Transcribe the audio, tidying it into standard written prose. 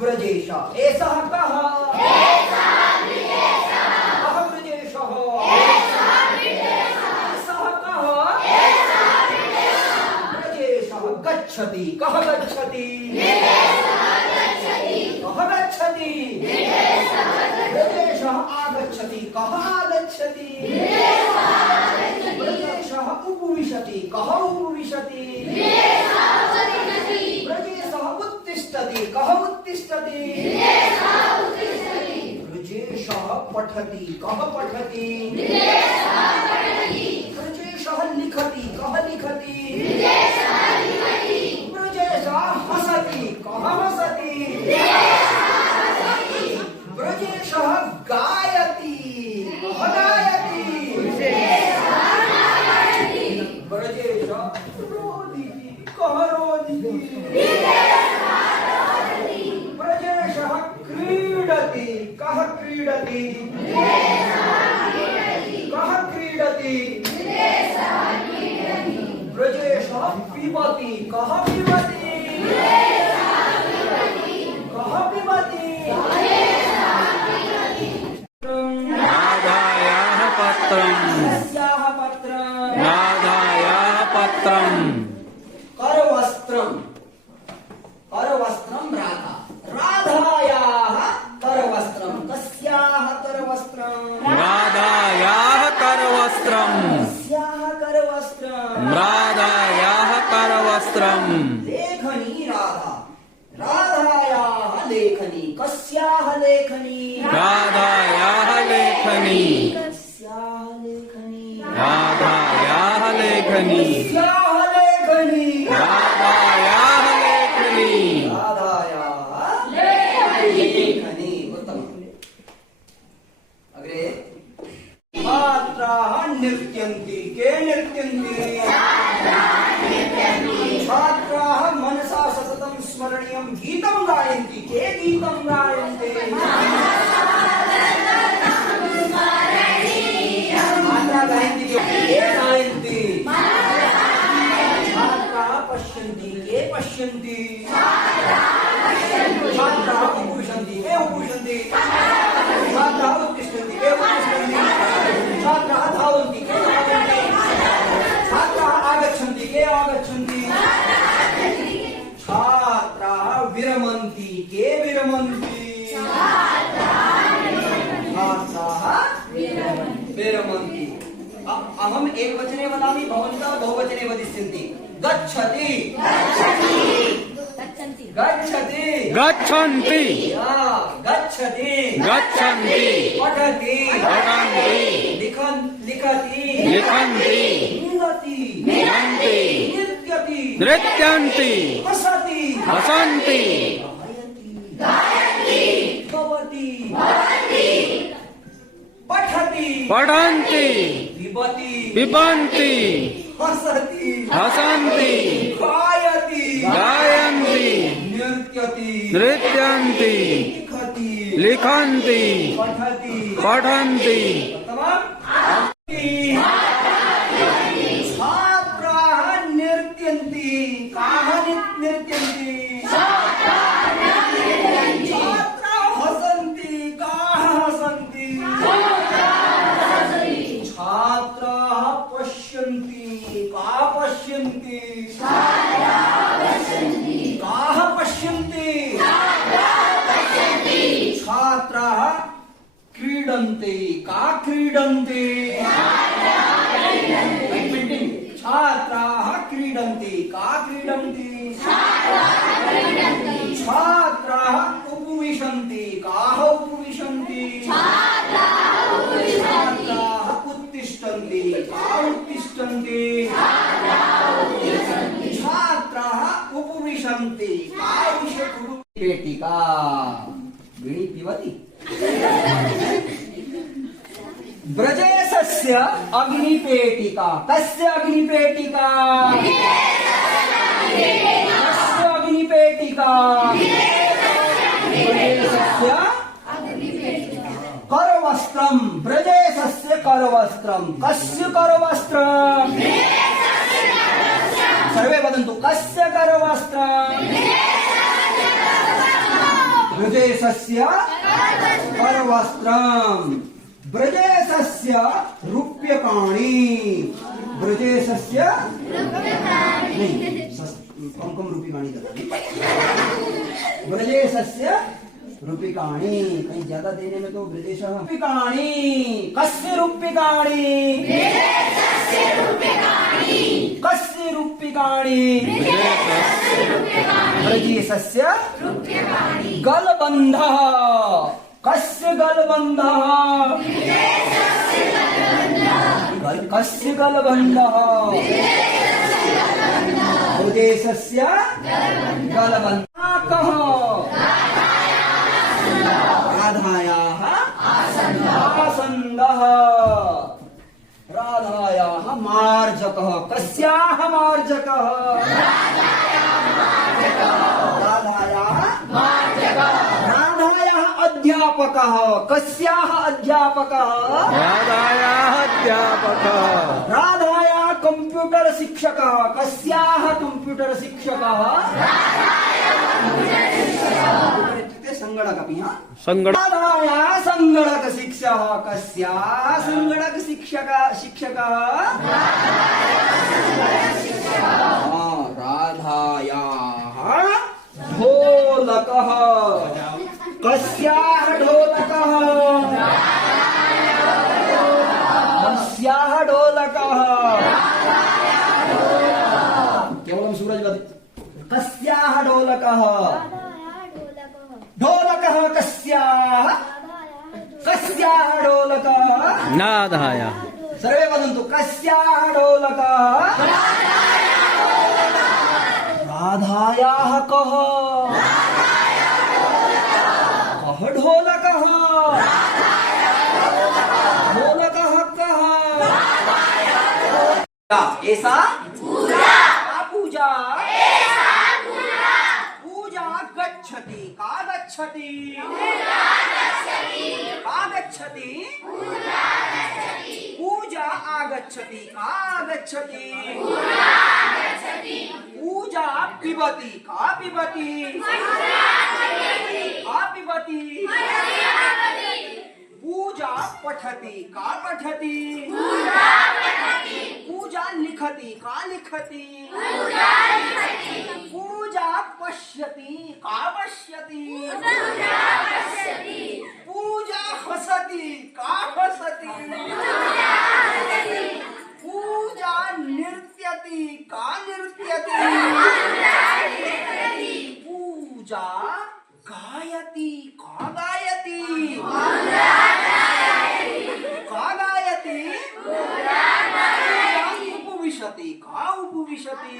व्रजेश एषः कः कः व्रजेशः एषः कः व्रजेशः गच्छति कः गच्छति कः गच्छति व्रजेशः आगच्छति कः आगच्छति व्रजेशः उपविशति कः उपविशति व्रजेशः उत्तिष्ठति कः उत्तिष्ठति व्रजेशः पठति कः पठति व्रजेशः लिखति कः लिखति व्रजेशः हसति कः हसति व्रजेशः गायति कः गायति व्रजेशः रोदिति कः रोदिति व्रजेशः क्रीडति कः क्रीडति कः क्रीडति व्रजेशः पिबति कः पिबति कः पिबति राधायाः पत्रम् तस्याः पत्रम् राधायाः पत्रम् करवस्त्रम् करवस्त्रम् राधा राधायाः करवस्त्रम् कस्याः करवस्त्रम् राधायाः करवस्त्रम् कस्याः करवस्त्रम् राधायाः करवस्त्रम् लेखनी राधा राधायाः लेखनी कस्याः लेखनी राधायाः लेखनी कस्याः लेखनी राधायाः लेखनी कस्याः लेखनी राधायाः लेखनी राधायाः लेखनी उत्तमम् अग्रे छात्राः नृत्यन्ति के नृत्यन्ति छात्राः मनसा सततं स्मरणीयं गीतं गायन्ति के गीतं गायन्ति छात्राः गायन्ति के गायन्ति छात्राः पश्यन्ति के पश्यन्ति छात्राः उपविशन्ति के उपविशन्ति छात्राः उत्तिष्ठन्ति के उत्तिष्ठन्ति छात्राः धावन्ति के धावन्ति छात्राः आगच्छन्ति के आगच्छन्ति छात्राः विरमन्ति के विरमन्ति छात्राः विरमन्ति अहम् एकवचने वदामि भवन्तः बहुवचने वदिष्यन्ति गच्छति गच्छति गच्छन्ति गच्छति गच्छन्ति पठति पठन्ति लिखति लिखन्ति मिलति मिलन्ति नृत्यति नृत्यन्ति हसति हसन्ति गायति भवति पठति पठन्ति पिबति पिबन्ति हसति हसन्ति गायति गायन्ति नृत्यति नृत्यन्ति लिखति लिखन्ति पठति पठन्ति छात्राः नृत्यन्ति काः नृत्यन्ति छात्राः हसन्ति काः हसन्ति छात्राः पश्यन्ति काः पश्यन्ति काः पश्यन्ति छात्राः क्रीडन्ति का क्रीडन्ति छात्राः क्रीडन्ति का क्रीडन्ति छात्राः उपविशन्ति काः उपविशन्ति छात्राः उत्तिष्ठन्ति का उत्तिष्ठन्ति छात्राः उपविशन्ति का उपविशन्ति पेटिका वीणी पिबति ब्रजेशस्य अग्निपेटिका कस्य अग्निपेटिका कस्य अग्निपेटिका ब्रजेशस्य करवस्त्रं ब्रजेशस्य करवस्त्रं कस्य करवस्त्रं सर्वे वदन्तु कस्य करवस्त्रं ब्रजेशस्य करवस्त्रम् ब्रजेशस्य रूप्यकाणि ब्रजेशस्य नहीं कम रूप्यकाणि ब्रजेशस्य रूप्यकाणि कहीं ज्यादा देने में तो ब्रजेश रूप्यकाणि कस्य रूप्यकाणि कस्य रूप्यकाणि ब्रजेशस्य गलबन्धः कस्य गलबन्धः कस्य गलबन्धः ब्रजेशस्य गलबन्धः कः राधायाः आसन्दः राधायाः मार्जकः कस्याः मार्जकः राधायाः अध्यापकः कस्याः अध्यापकः राधायाः अध्यापकः राधायाः कंप्यूटर शिक्षकः कस्याः कंप्यूटर शिक्षकः इत्युक्ते सङ्गणकपि राधायाः सङ्गणक शिक्षकः कस्याः सङ्गणक शिक्षकः राधायाः ढोलकः कस्याः ढोलकः कस्याः ढोलकः केवलं सूरज कस्याः ढोलकः ढोलकः कस्याः कस्याः ढोलकः राधायाः सर्वे वदन्तु कस्याः ढोलकः राधायाः कः कः ढोलकः ढोलकः कः ऐसा पूजा पूजा गच्छति का गच्छति का गच्छति पूजा आगच्छति का आगच्छति पूजा पिबति का पिबति का पिबति पूजा पठति का पठति पूजा लिखति का लिखति पूजा पश्यति का पश्यति पूजा हसति का हसति पूजा नृत्यति का नृत्यति पूजा गायति का गायति का गायति उपविशति का उपविशति